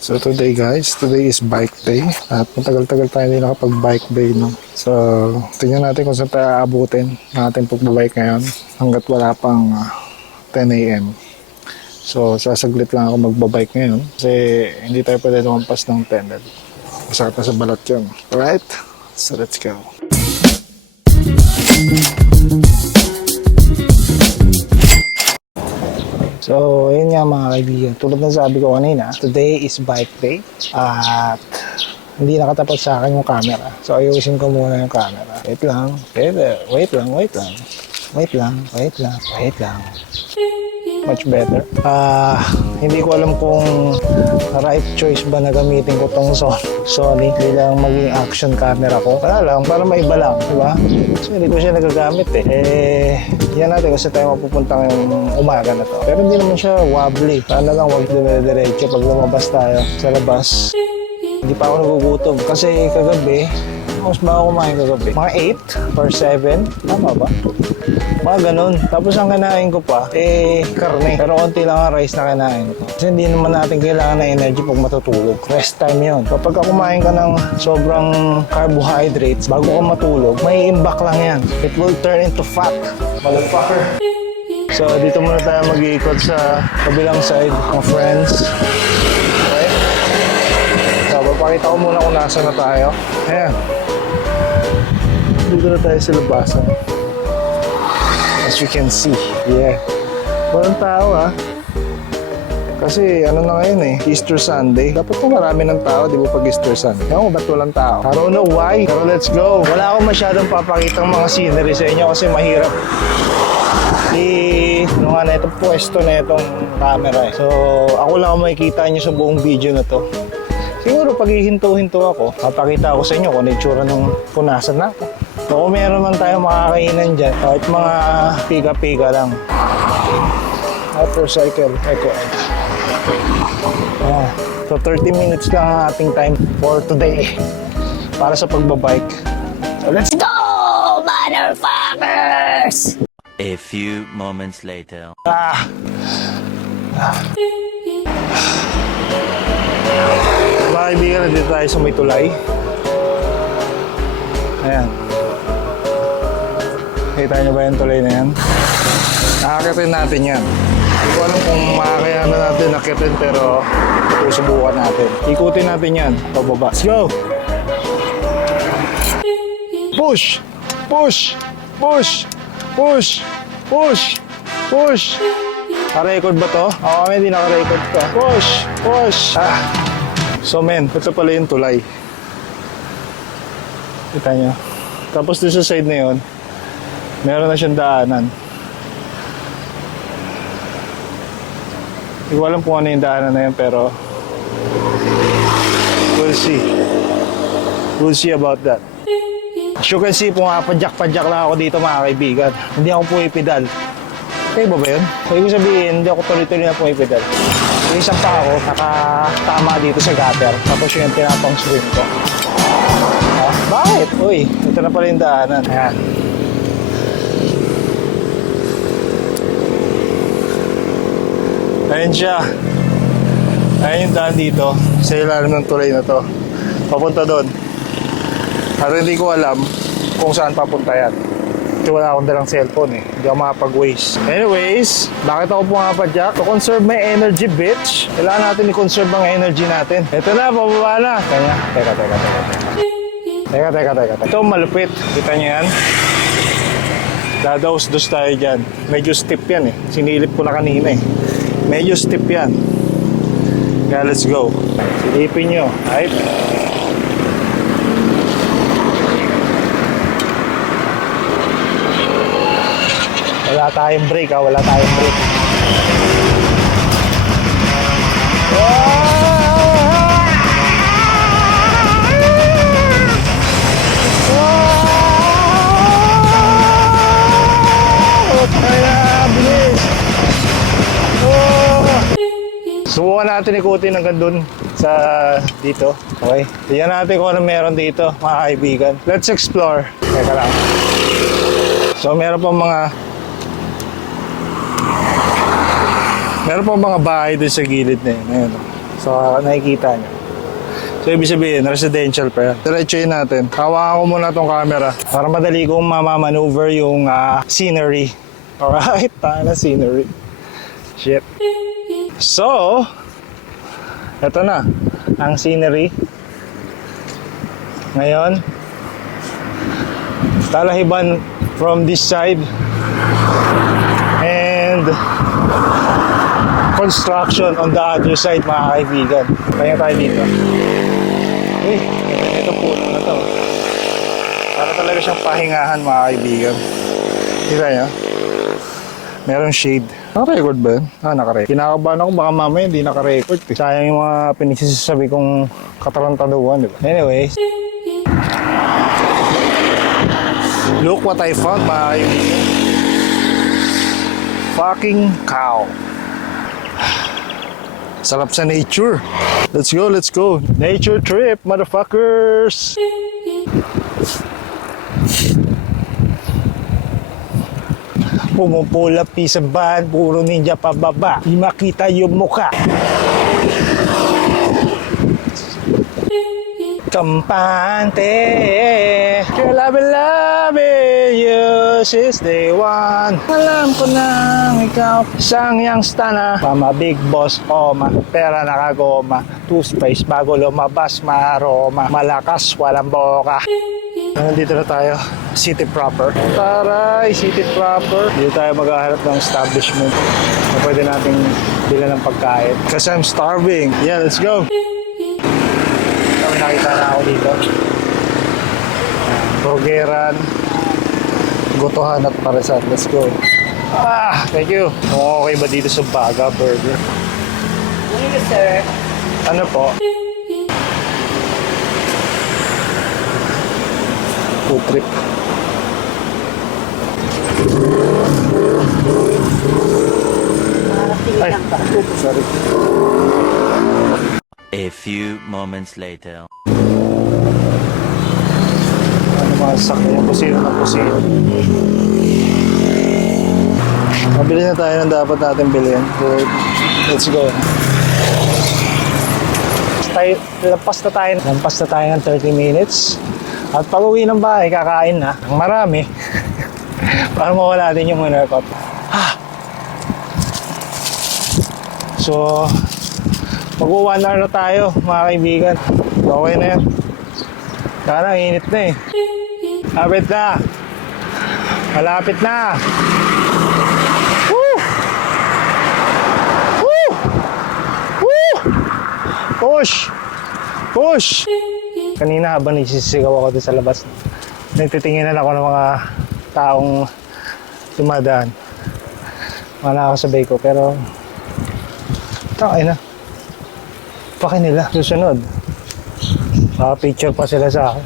So today guys, today is bike day at matagal-tagal tayo hindi nakapag-bike day, no? So tingnan natin kung saan tayo aabutin natin pagbabike ngayon hanggat wala pang 10 a.m. So sasaglit lang ako magbabike ngayon kasi hindi tayo pwede lumampas ng 10 dahil masakit na sa balat yun. Alright? So let's go. So, yun nga mga kaibigan. Tulad ng sabi ko kanina, today is bike day. At hindi nakatapat sa akin yung camera. So, ayusin ko muna yung camera. Wait lang. Wait lang. Much better. Hindi ko alam kung right choice ba na gamitin ko tong Sony bilang maging action camera ko. Wala lang, para maiba lang, di ba? So, hindi ko siya nagagamit yan natin kasi tayo mapupunta ngayong umaga na to. Pero hindi naman siya wobbly. Sana lang wag dire-diretso pag lumabas tayo sa labas. Hindi pa ako nagugutom kasi kagabi, mas ba ako kumain kagabi? Mga 8 or 7? Tama ba? Mga ganun. Tapos ang kinain ko pa, karne. Pero konti lang ang rice na kinain ko. Kasi hindi naman natin kailangan ng energy pag matutulog. Rest time yun. Kapag kumain ka ng sobrang carbohydrates bago ka matulog, may imbak lang yan. It will turn into fat. Motherfucker. So, dito muna tayo mag-iikot sa kabilang side, mga friends. Okay? So, papakita ko muna kung nasa na tayo. Ayan. Dito na tayo sa labasan. As you can see, yeah. Walang tao Kasi ano na ngayon Easter Sunday. Dapat po marami ng tao, di ba pag Easter Sunday? Ewan ko ba't walang tao? I don't know why, pero let's go. Wala akong masyadong papakitang mga scenery sa inyo kasi mahirap na itong pwesto na itong camera So, ako lang ang makikita nyo sa buong video na to. Siguro pag hihinto-hinto ako, papakita ako sa inyo kung itsura ng punasan na ako. So, kung meron man tayo makakainan dyan, kahit mga piga-piga lang. Motorcycle, So 30 minutes lang ang ating time for today para sa pagbabike. So let's go, motherfuckers! A few moments later. Mga kaibigan, nandito tayo sa may tulay. Ayan. Kita nyo ba yung tulay na yan? Nakakatin natin yan. Hindi ko alam kung makakayanan natin nakitin pero susubukan natin. Ikutin natin yan. Pababa. Let's go! Push! Push! Push! Push! Push! Push! Naka-record ba to? Ako kami hindi naka-record to. Push! Push! So men, ito pala yung tulay. Kita nyo. Tapos doon sa side na yun, meron na siyang daanan. Hindi ko alam kung ano yung daanan na yun pero we'll see. We'll see about that. As you can see, pumapadyak-padyak lang ako dito mga kaibigan. Hindi ako pumipidal. Okay ba yun? So, ibig sabihin, hindi ako tuloy-tuloy na pumipidal. Yung isang pa ako, nakatama dito sa gutter. Tapos yung tinapang swim ko. Bakit? Uy, ito na pala yung daanan. Ayan. Ayan siya. Ayan yung daan dito sa ilalim ng tulay na to. Papunta doon. At hindi ko alam kung saan papunta yan. Kasi wala akong dalang cellphone Hindi ako makapag-waste. Anyways, bakit ako pumapadyak? To conserve my energy, bitch. Kailangan natin i-conserve ang energy natin. Ito na, pababa na. Kanya, teka. Ito malupit. Kita niyo yan? Dadaos-dos tayo dyan. Medyo steep yan Sinilip ko na kanina Medyo steep yan. Kaya let's go. Silipin nyo. Right? Wala tayong brake Wala tayong brake. Subukan natin ikutin hanggang dun sa dito. Okay? Tignan natin kung ano meron dito, mga kaibigan. Let's explore. Teka lang. So, meron pang mga bahay dun sa gilid na yun. Ayan. So, nakikita nyo. So, ibig sabihin, residential pa yan. Diretsuin natin. Hawakan ko muna tong camera para madali kong mamamaneuver yung scenery. Alright, tayo na scenery. Shit. So, eto na, ang scenery. Ngayon, talahiban from this side. And construction on the other side, mga kaibigan. Kaya tayo dito. Uy, ito puno na to. Para talaga siyang pahingahan, mga kaibigan. Kita nyo? Meron shade. Naka-record ba yun? Naka-record. Kinakabahan ako, baka mamaya hindi naka-record. Sayang yung mga pinagsasabi kong katarantaduhan, di ba? Anyways. Look what I found, mga kaibigan. Fucking cow. Sarap sa nature. Let's go, let's go. Nature trip, motherfuckers. Pumupula sa van, puro ninja pababa. Di makita yung muka. Kampante, girl, I've been loving you since day one. Alam ko nang ikaw isang youngster na mama big boss, oma, pera nakagoma, toothpaste bago lumabas, maroma, malakas, walang boka. Nandito na tayo, city proper. Taray, city proper. Dito tayo maghahanap ng establishment na pwede nating bilan ng pagkain. Kasi I'm starving. Yeah, let's go. Nakita na ako dito. Burgeran, Gotohan at Paresan. Let's go. Thank you. Okay ba dito sa Baga Burger? Thank you, sir. Ano po? Food trip. Ay, sorry. A few moments later. Ano mga sasakyan? Pusino ng pusino. Mabili na tayo ng dapat natin bilhin. Good. Let's go. Lampas na tayo ng 30 minutes. At pag uwi ng bahay, kakain na. Ang marami. Para mawala din yung monarkot. So, mag-1 hour na tayo, mga kaibigan. Okay na yan. Sana, init na eh. Malapit na. Malapit na. Woo! Woo! Woo! Push! Push! Kanina habang nagsisigaw ako doon sa labas, nagtitinginan ako ng mga taong dumadaan. Mga nakakasabay ko, pero takay na. Paki nila. Susunod. Picture pa sila sa akin.